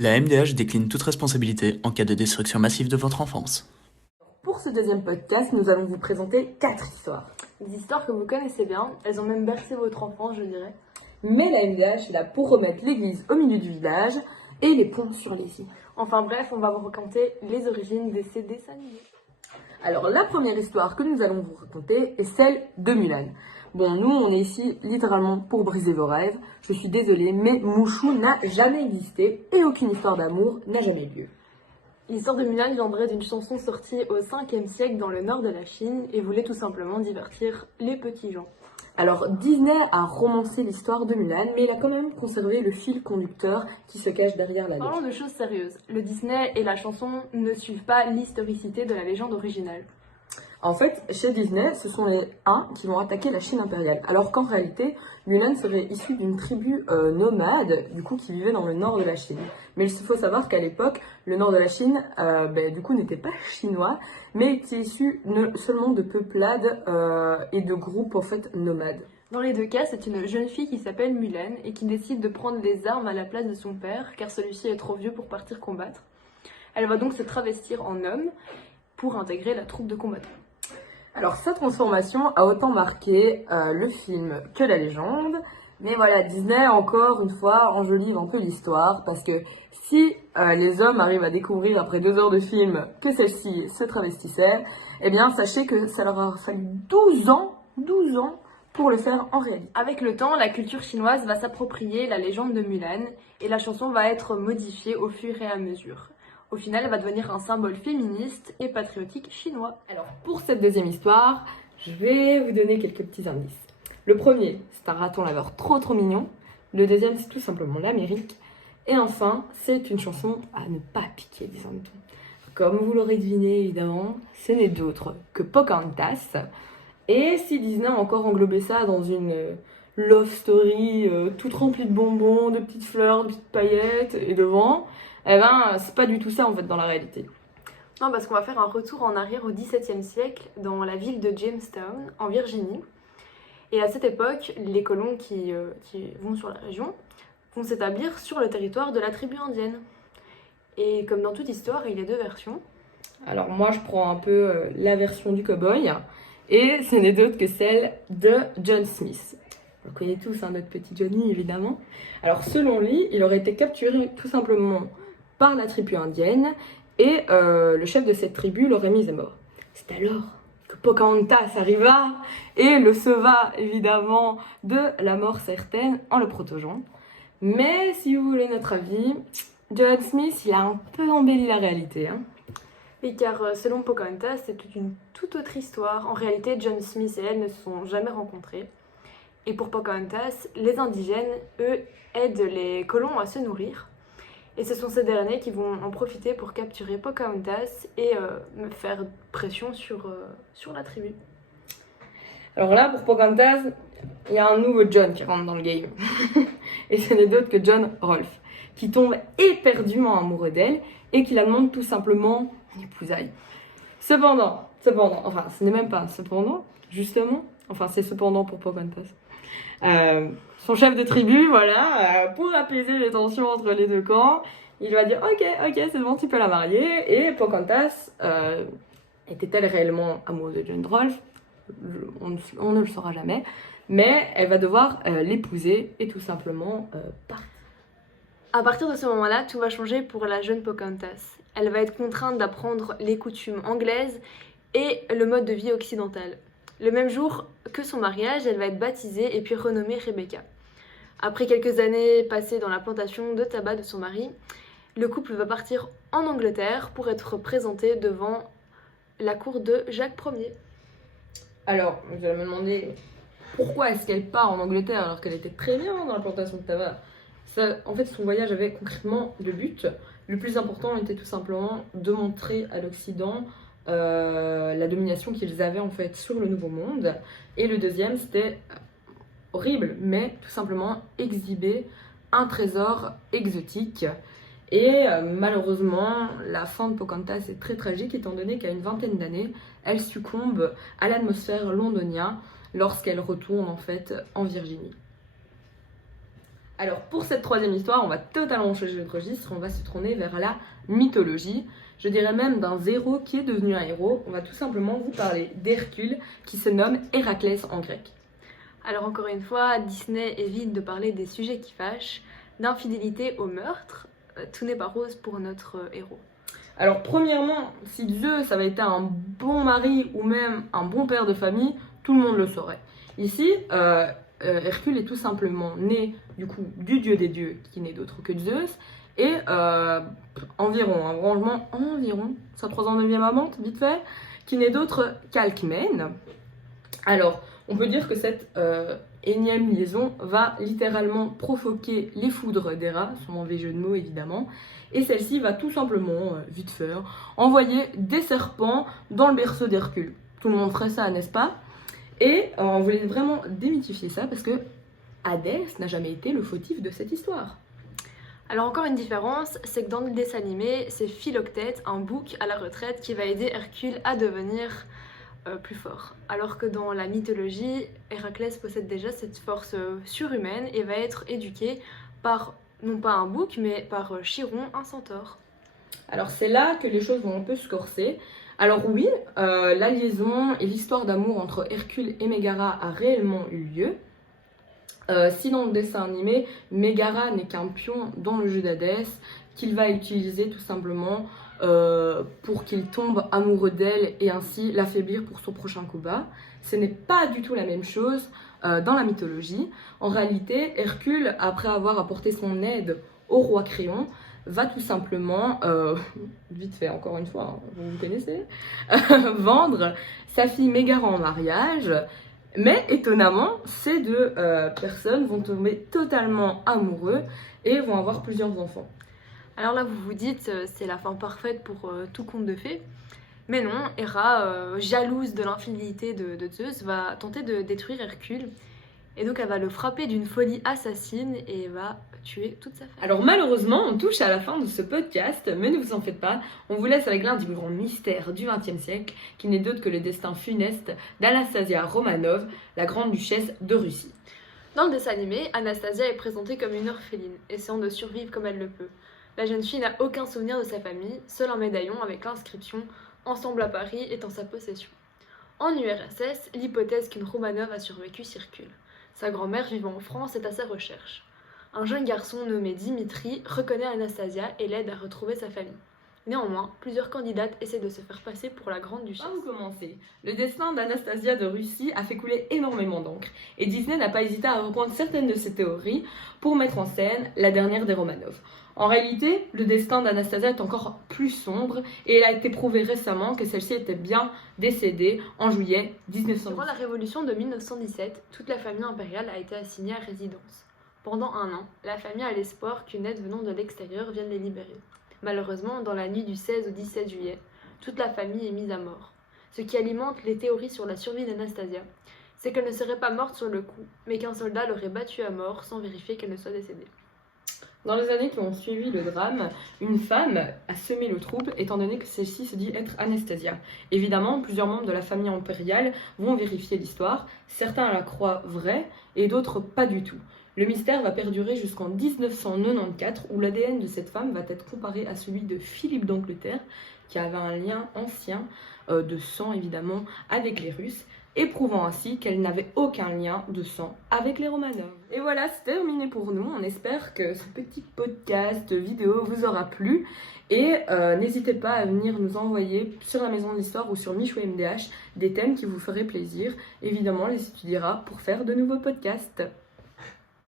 La MDH décline toute responsabilité en cas de destruction massive de votre enfance. Pour ce deuxième podcast, nous allons vous présenter 4 histoires. Des histoires que vous connaissez bien, elles ont même bercé votre enfance, je dirais. Mais la MDH est là pour remettre l'église au milieu du village et les ponts sur les îles. Enfin bref, on va vous raconter les origines de ces dessins animés. Alors la première histoire que nous allons vous raconter est celle de Mulan. Bon, nous on est ici littéralement pour briser vos rêves. Je suis désolée, mais Mouchou n'a jamais existé et aucune histoire d'amour n'a jamais eu lieu. L'histoire de Mulan viendrait d'une chanson sortie au 5e siècle dans le nord de la Chine et voulait tout simplement divertir les petits gens. Alors Disney a romancé l'histoire de Mulan, mais il a quand même conservé le fil conducteur qui se cache derrière la légende. Parlons de choses sérieuses. Le Disney et la chanson ne suivent pas l'historicité de la légende originale. En fait, chez Disney, ce sont les Huns qui vont attaquer la Chine impériale, alors qu'en réalité, Mulan serait issue d'une tribu nomade, du coup, qui vivait dans le nord de la Chine. Mais il faut savoir qu'à l'époque, le nord de la Chine, du coup, n'était pas chinois, mais était issu seulement de peuplades et de groupes, en fait, nomades. Dans les deux cas, c'est une jeune fille qui s'appelle Mulan et qui décide de prendre les armes à la place de son père, car celui-ci est trop vieux pour partir combattre. Elle va donc se travestir en homme pour intégrer la troupe de combattants. Alors cette transformation a autant marqué le film que la légende, mais voilà, Disney encore une fois enjolive un peu l'histoire, parce que si les hommes arrivent à découvrir après 2 heures de film que celle-ci se travestissait, eh bien sachez que ça leur a fallu 12 ans pour le faire en réalité. Avec le temps, la culture chinoise va s'approprier la légende de Mulan et la chanson va être modifiée au fur et à mesure. Au final, elle va devenir un symbole féministe et patriotique chinois. Alors, pour cette deuxième histoire, je vais vous donner quelques petits indices. Le premier, c'est un raton laveur trop mignon. Le deuxième, c'est tout simplement l'Amérique. Et enfin, c'est une chanson à ne pas piquer des hannetons. Comme vous l'aurez deviné, évidemment, ce n'est d'autre que Pocahontas. Et si Disney a encore englobé ça dans une love story toute remplie de bonbons, de petites fleurs, de petites paillettes et de vent, eh ben, c'est pas du tout ça en fait dans la réalité. Non, parce qu'on va faire un retour en arrière au XVIIe siècle dans la ville de Jamestown, en Virginie. Et à cette époque, les colons qui vont sur la région vont s'établir sur le territoire de la tribu indienne. Et comme dans toute histoire, il y a 2 versions. Alors moi je prends un peu la version du cow-boy et ce n'est d'autre que celle de John Smith. On le connaît tous, hein, notre petit Johnny évidemment. Alors selon lui, il aurait été capturé tout simplement par la tribu indienne et le chef de cette tribu l'aurait mis à mort. C'est alors que Pocahontas arriva et le sauva évidemment de la mort certaine en le protégeant. Mais si vous voulez notre avis, John Smith il a un peu embelli la réalité. Hein. Oui, car selon Pocahontas, c'est une toute autre histoire. En réalité, John Smith et elle ne se sont jamais rencontrés. Et pour Pocahontas, les indigènes, eux, aident les colons à se nourrir. Et ce sont ces derniers qui vont en profiter pour capturer Pocahontas et me faire pression sur la tribu. Alors là, pour Pocahontas, il y a un nouveau John qui rentre dans le game. Et ce n'est d'autre que John Rolfe, qui tombe éperdument amoureux d'elle et qui la demande tout simplement en épousailles. Cependant, enfin, ce n'est même pas cependant, justement, enfin, c'est cependant pour Pocahontas. Son chef de tribu, voilà, pour apaiser les tensions entre les 2 camps, il va dire ok, c'est bon, tu peux la marier. Et Pocahontas était-elle réellement amoureuse de John Rolfe? On ne le saura jamais, mais elle va devoir l'épouser et tout simplement partir. À partir de ce moment-là, tout va changer pour la jeune Pocahontas. Elle va être contrainte d'apprendre les coutumes anglaises et le mode de vie occidental. Le même jour que son mariage, elle va être baptisée et puis renommée Rebecca. Après quelques années passées dans la plantation de tabac de son mari, le couple va partir en Angleterre pour être présenté devant la cour de Jacques Ier. Alors, vous allez me demander pourquoi est-ce qu'elle part en Angleterre alors qu'elle était très bien dans la plantation de tabac. Ça, en fait, son voyage avait concrètement 2 buts. Le plus important était tout simplement de montrer à l'Occident la domination qu'ils avaient en fait sur le Nouveau Monde. Et le deuxième, c'était horrible, mais tout simplement exhiber un trésor exotique. Et malheureusement, la fin de Pocahontas est très tragique étant donné qu'à une 20aine d'années, elle succombe à l'atmosphère londonienne lorsqu'elle retourne en fait en Virginie. Alors pour cette troisième histoire, on va totalement changer de registre, on va se tourner vers la mythologie. Je dirais même d'un zéro qui est devenu un héros. On va tout simplement vous parler d'Hercule qui se nomme Héraclès en grec. Alors encore une fois, Disney évite de parler des sujets qui fâchent, d'infidélité au meurtre. Tout n'est pas rose pour notre héros. Alors premièrement, si Zeus avait été un bon mari ou même un bon père de famille, tout le monde le saurait. Ici, Hercule est tout simplement né du coup du dieu des dieux qui n'est d'autre que Zeus et environ, sa 3 ans 9e amante, vite fait, qui n'est d'autre qu'Alcmène. Alors, on peut dire que cette énième liaison va littéralement provoquer les foudres d'Héra, son mauvais jeu de mots évidemment, et celle-ci va tout simplement, vite fait, envoyer des serpents dans le berceau d'Hercule. Tout le monde ferait ça, n'est-ce pas? Et on voulait vraiment démythifier ça parce que Hadès n'a jamais été le fautif de cette histoire. Alors encore une différence, c'est que dans le dessin animé, c'est Philoctète, un bouc à la retraite, qui va aider Hercule à devenir plus fort. Alors que dans la mythologie, Héraclès possède déjà cette force surhumaine et va être éduqué par, non pas un bouc, mais par Chiron, un centaure. Alors c'est là que les choses vont un peu se corser. Alors oui, la liaison et l'histoire d'amour entre Hercule et Mégara a réellement eu lieu. Si dans le dessin animé, Mégara n'est qu'un pion dans le jeu d'Hadès, qu'il va utiliser tout simplement pour qu'il tombe amoureux d'elle et ainsi l'affaiblir pour son prochain combat. Ce n'est pas du tout la même chose dans la mythologie. En réalité, Hercule, après avoir apporté son aide au roi Créon, va tout simplement, vite fait encore une fois, vous connaissez, vendre sa fille Mégara en mariage. Mais étonnamment, ces deux personnes vont tomber totalement amoureux et vont avoir plusieurs enfants. Alors là, vous vous dites, c'est la fin parfaite pour tout conte de fées. Mais non, Héra, jalouse de l'infidélité de Zeus, va tenter de détruire Hercule. Et donc elle va le frapper d'une folie assassine et va tuer toute sa famille. Alors malheureusement, on touche à la fin de ce podcast, mais ne vous en faites pas, on vous laisse avec l'un des plus grands mystères du XXe siècle, qui n'est d'autre que le destin funeste d'Anastasia Romanov, la grande duchesse de Russie. Dans le dessin animé, Anastasia est présentée comme une orpheline, essayant de survivre comme elle le peut. La jeune fille n'a aucun souvenir de sa famille, seul un médaillon avec l'inscription « Ensemble à Paris » est en sa possession. En URSS, l'hypothèse qu'une Romanov a survécu circule. Sa grand-mère vivant en France est à sa recherche. Un jeune garçon nommé Dimitri reconnaît Anastasia et l'aide à retrouver sa famille. Néanmoins, plusieurs candidates essaient de se faire passer pour la grande duchesse. Avant de commencer, le destin d'Anastasia de Russie a fait couler énormément d'encre, et Disney n'a pas hésité à reprendre certaines de ses théories pour mettre en scène la dernière des Romanov. En réalité, le destin d'Anastasia est encore plus sombre, et il a été prouvé récemment que celle-ci était bien décédée en juillet 1917. Durant la révolution de 1917, toute la famille impériale a été assignée à résidence. Pendant un an, la famille a l'espoir qu'une aide venant de l'extérieur vienne les libérer. Malheureusement, dans la nuit du 16 au 17 juillet, toute la famille est mise à mort. Ce qui alimente les théories sur la survie d'Anastasia, c'est qu'elle ne serait pas morte sur le coup, mais qu'un soldat l'aurait battue à mort sans vérifier qu'elle ne soit décédée. Dans les années qui ont suivi le drame, une femme a semé le trouble étant donné que celle-ci se dit être Anastasia. Évidemment, plusieurs membres de la famille impériale vont vérifier l'histoire, certains la croient vraie et d'autres pas du tout. Le mystère va perdurer jusqu'en 1994 où l'ADN de cette femme va être comparé à celui de Philippe d'Angleterre qui avait un lien ancien de sang évidemment avec les Russes, et prouvant ainsi qu'elle n'avait aucun lien de sang avec les Romanov. Et voilà, c'est terminé pour nous. On espère que ce petit podcast vidéo vous aura plu. Et n'hésitez pas à venir nous envoyer sur la Maison de l'Histoire ou sur Michou MDH des thèmes qui vous feraient plaisir. Évidemment, on les étudiera pour faire de nouveaux podcasts.